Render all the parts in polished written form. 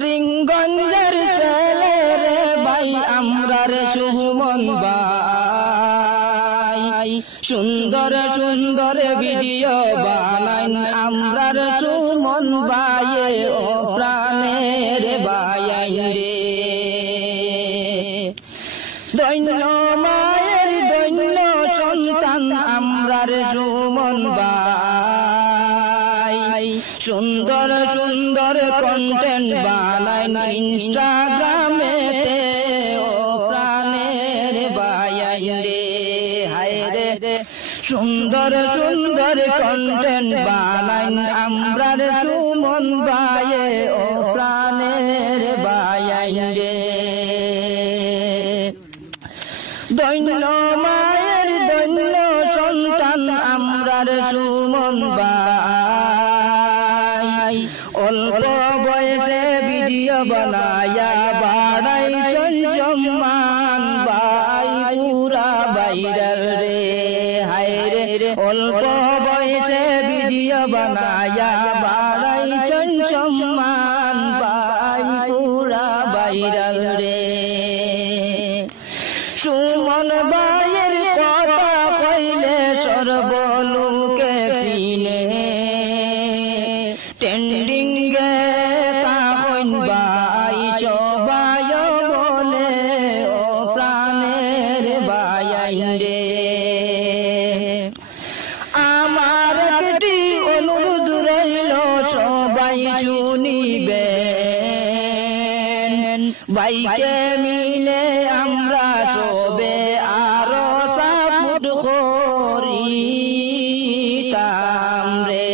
করিমগঞ্জের ছেলে রে ভাই আমরার সুমন ভাই সুন্দর সুন্দর ভিডিও বানাই আমরার সুমন ভাই ও প্রাণের ভাই রে দৈন্য মায়ের দৈন্য সন্তান আমরার সুমন ভাই সুন্দর সুন্দর কন্টেন্ট বানাই ইনস্টাগ্রামে ও প্রাণের ভাই রে হায় রে সুন্দর সুন্দর কন্টেন্ট বানাই আমরার সুমন ভাই ও প্রাণের ভাই রে দৈন্য মায়ের দৈন্য সন্তান আমরার সুমন ভাই অল্প বয়সে ভিডিও বানায়া বাড়াই সম্মান ভাই পুরা ভাইরাল রে হায় রে অল্প বয়সে ভিডিও বানায়া বাড়াই সম্মান ভাই পুরা ভাইরাল রে সুমন ভাইয়ের কথা কইলে সর্বলোকে চিনে ট্রেন্ডিং গে তাহন ভাই সবাই বলে ও প্রাণের ভাই রে আমার একটি অনুরোধ রইল সবাই শুনিবেন ভাইকে মিলে আমরা সবে আরো সাপোর্ট করিতাম রে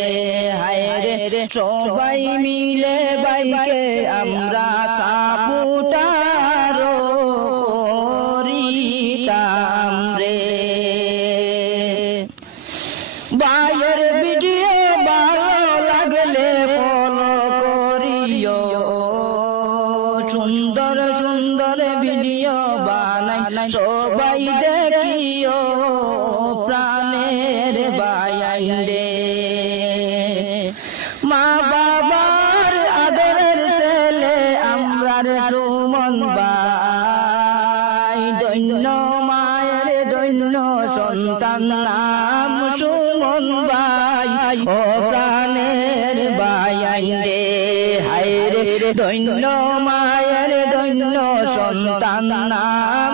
হায় রে সবাই মিলে ভাইকে আমরা সাপোর্ট আরো করিতাম রে ভাইয়ের ভিডিও ভালো লাগলে ফলো করিও সুন্দর সুন্দর ভিডিও বানাই সবাই দেখিও প্রাণের ভাই রে মা বাবার আদরের ছেলে আমরার সুমন ভাই দৈন্য মায়ের দৈন্য সন্তান নাম সুমন ভাই ও প্রাণের ভাই রে হায় রে দৈন্য মায়ের দৈন্য সন্তান নাম